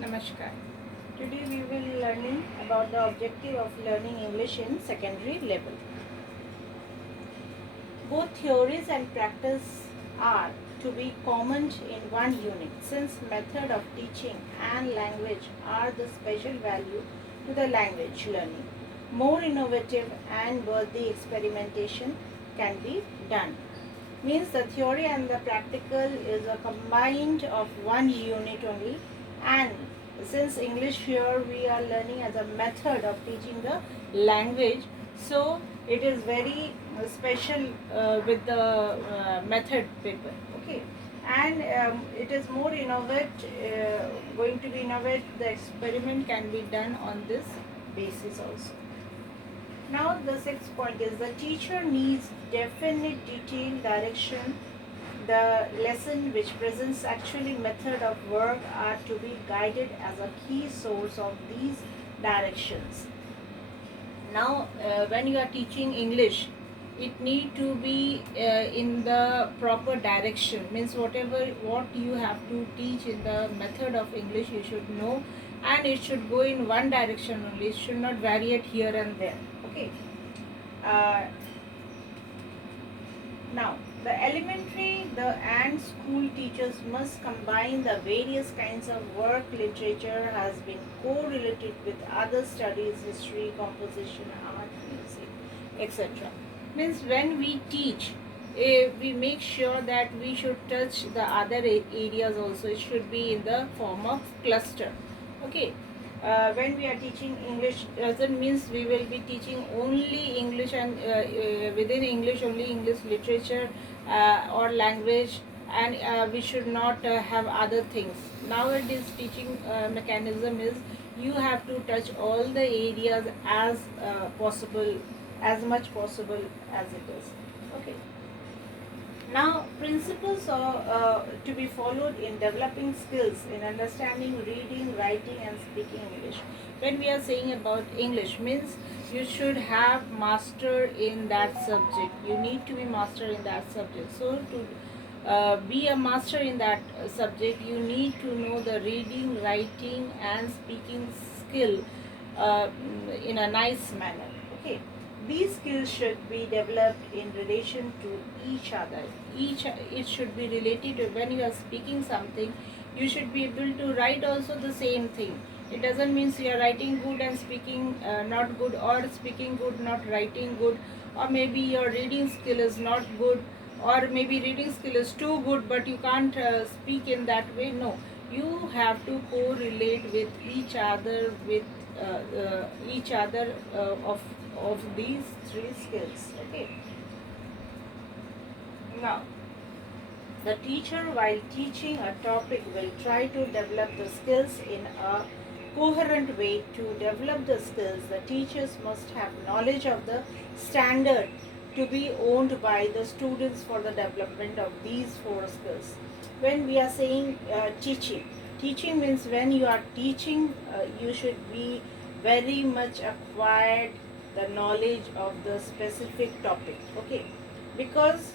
Namaskar. Today we will learning about the objective of learning English in secondary level. Both theories and practice are to be common in one unit, since method of teaching and language are the special value to the language learning. More innovative and worthy experimentation can be done. Means the theory and the practical is a combined of one unit only, and since English here we are learning as a method of teaching the language, so it is very special with the method paper. Okay, and it is more innovate, going to be innovate. The experiment can be done on this basis also. Now the sixth point is the teacher needs definite detailed direction. The lesson which presents actually method of work are to be guided as a key source of these directions. Now when you are teaching English, it need to be in the proper direction, means what you have to teach in the method of English you should know, and it should go in one direction only. It should not vary it here and there. Okay. uh, Now the elementary and school teachers must combine the various kinds of work. Literature has been correlated with other studies, history, composition, art, music, etc. Means when we teach, we make sure that we should touch the other areas also. It should be in the form of cluster. Okay. When we are teaching English, doesn't means we will be teaching only English, and within English only English literature or language, and we should not have other things. Nowadays teaching mechanism is you have to touch all the areas as possible, as much possible as it is. Okay. Now, principles are to be followed in developing skills in understanding, reading, writing, and speaking English. When we are saying about English, means you should have master in that subject. You need to be master in that subject. So, to be a master in that subject, you need to know the reading, writing, and speaking skill in a nice manner. Okay. These skills should be developed in relation to each other. It should be related to when you are speaking something, you should be able to write also the same thing. It doesn't mean you are writing good and speaking not good, or speaking good not writing good, or maybe your reading skill is not good, or maybe reading skill is too good but you can't speak in that way. No, you have to correlate with each other, with each other of these three skills. Okay. Now the teacher, while teaching a topic, will try to develop the skills in a coherent way. To develop the skills, the teachers must have knowledge of the standard to be owned by the students for the development of these four skills. When we are saying teaching means when you are teaching, you should be very much acquired the knowledge of the specific topic. Okay, because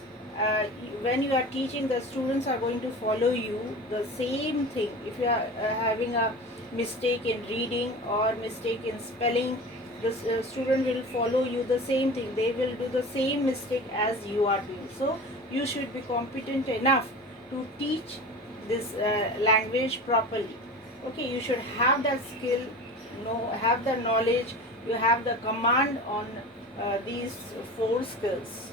when you are teaching, the students are going to follow you the same thing. If you are having a mistake in reading or mistake in spelling, the student will follow you the same thing. They will do the same mistake as you are doing. So you should be competent enough to teach this language properly. Okay, you should have that skill, have the knowledge, you have the command on these four skills.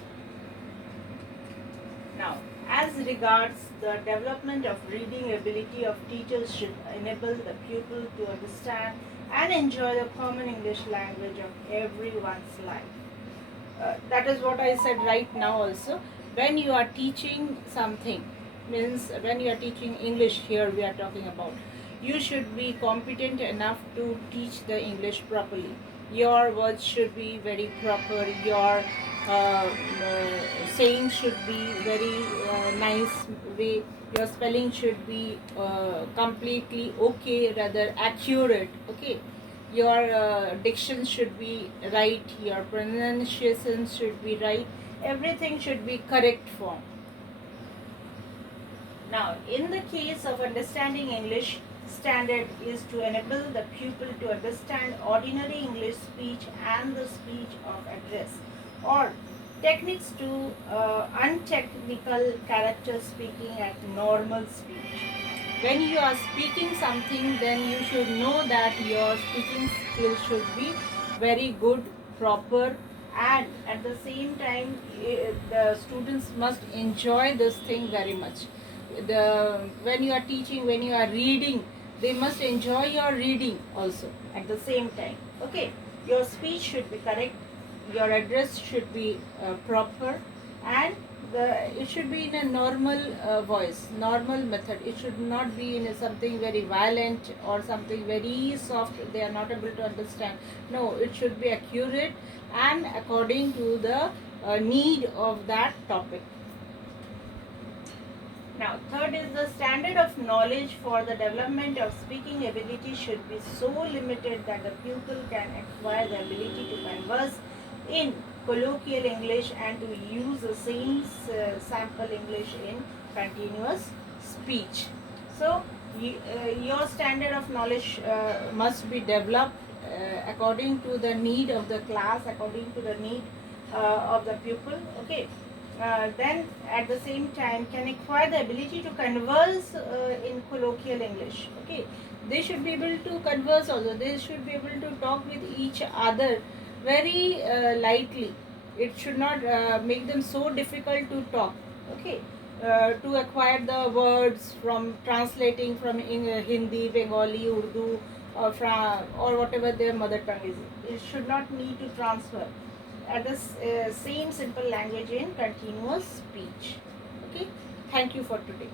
Now, as regards the development of reading ability of teachers should enable the pupil to understand and enjoy the common English language of everyone's life. That is what I said right now also. When you are teaching something, means when you are teaching English, here we are talking about, you should be competent enough to teach the English properly. Your words should be very proper, your saying should be very nice way, your spelling should be completely okay, rather accurate. Okay, your diction should be right, your pronunciation should be right, everything should be correct form. Now, in the case of understanding English, standard is to enable the pupil to understand ordinary English speech and the speech of address, or techniques to untechnical character speaking at normal speech. When you are speaking something, then you should know that your speaking skills should be very good, proper, and at the same time, the students must enjoy this thing very much. When you are teaching, when you are reading, they must enjoy your reading also at the same time. Okay, your speech should be correct, your address should be proper, and it should be in a normal voice, normal method. It should not be in something very violent or something very soft they are not able to understand. No, it should be accurate and according to the need of that topic. Now, third is the standard of knowledge for the development of speaking ability should be so limited that the pupil can acquire the ability to converse in colloquial English and to use the same sample English in continuous speech. So, your standard of knowledge must be developed according to the need of the class, according to the need of the pupil. Okay. Then at the same time can acquire the ability to converse in colloquial English. Okay, they should be able to converse also. They should be able to talk with each other very lightly. It should not make them so difficult to talk. Okay, to acquire the words from translating from Hindi, Bengali, Urdu, or whatever their mother tongue is. It should not need to transfer at the same simple language in continuous speech. Okay, thank you for today.